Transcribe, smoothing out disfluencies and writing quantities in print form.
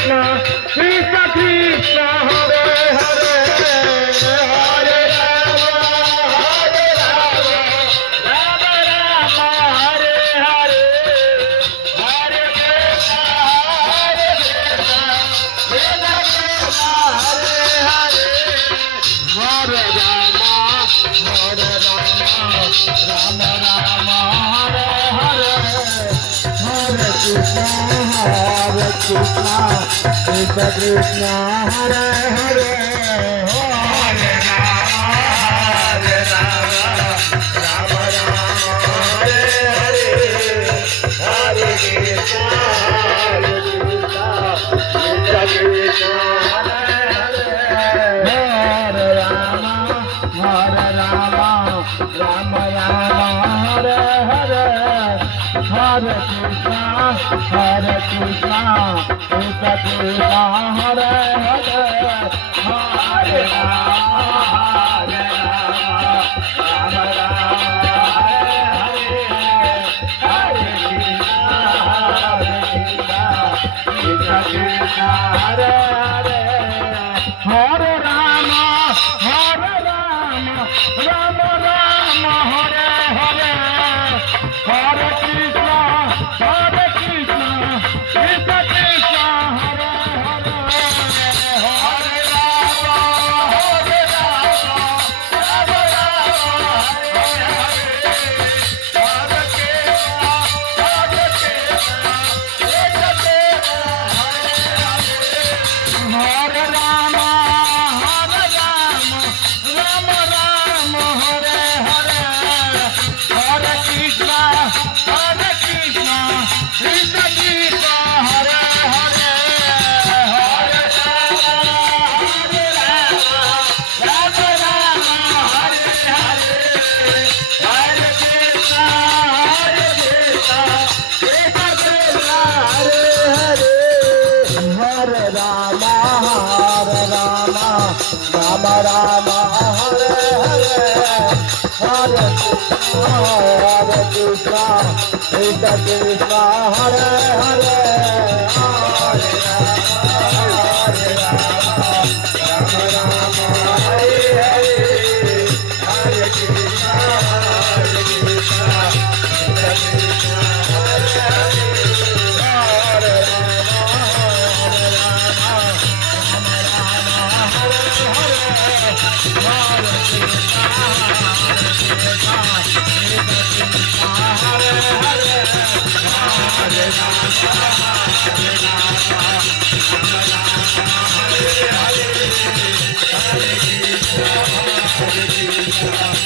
Krishna Hare Hare Hare Rama Rama Rama Hare Hare Hare Krishna Krishna Krishna Hare Hare Hare Rama Rama Rama Hare Hare Hare Krishna Krishna Krishna Hare Hare Hare Rama Rama Hare Krishna Krishna Hare Hare Hare Rama Rama Rama Hare Hare Hare Krishna Krishna Krishna Hare Hare Hare Rama Rama Hare Hare Hare Krishna Hare Rama Rama Rama Hare Hare Hare Krishna Krishna Krishna Hare Hare Hare Rama Hare Hare Hare Krishna Krishna Hare Hare Hare Rama Rama Rama Hare Hare Hare Krishna Krishna Krishna Hare Hare Hare Rama Hare Hare Hare Krishna Krishna Krishna Hare Hare Hare Hare